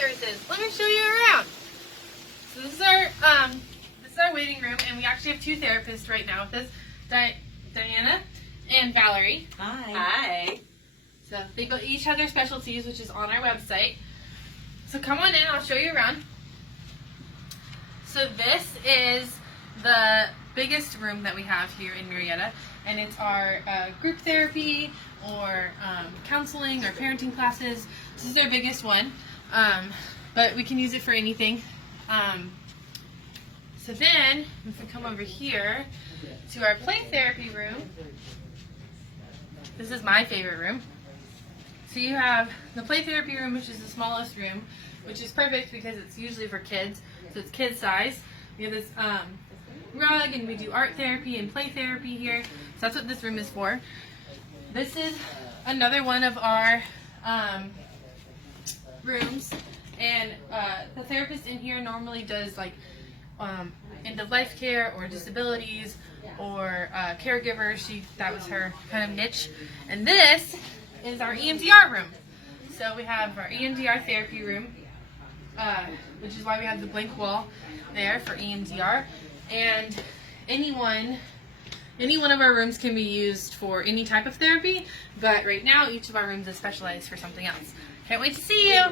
services. Let me show you around. So this is our waiting room, and we actually have two therapists right now with us, Diana and Valerie. Hi. Hi. So they each have their specialties, which is on our website. So come on in, I'll show you around. So this is the biggest room that we have here in Murrieta, and it's our group therapy or counseling or parenting classes. This is our biggest one, but we can use it for anything. So then, if we come over here to our play therapy room, this is my favorite room. So you have the play therapy room, which is the smallest room, which is perfect because it's usually for kids, so it's kid size. We have this rug, and we do art therapy and play therapy here, so that's what this room is for. This is another one of our rooms, and the therapist in here normally does like end-of-life care or disabilities or caregiver. That was her kind of niche. And this is our Emt Art Room. So we have our EMDR therapy room, which is why we have the blank wall there for EMDR. And any one of our rooms can be used for any type of therapy, but right now each of our rooms is specialized for something else. Can't wait to see you!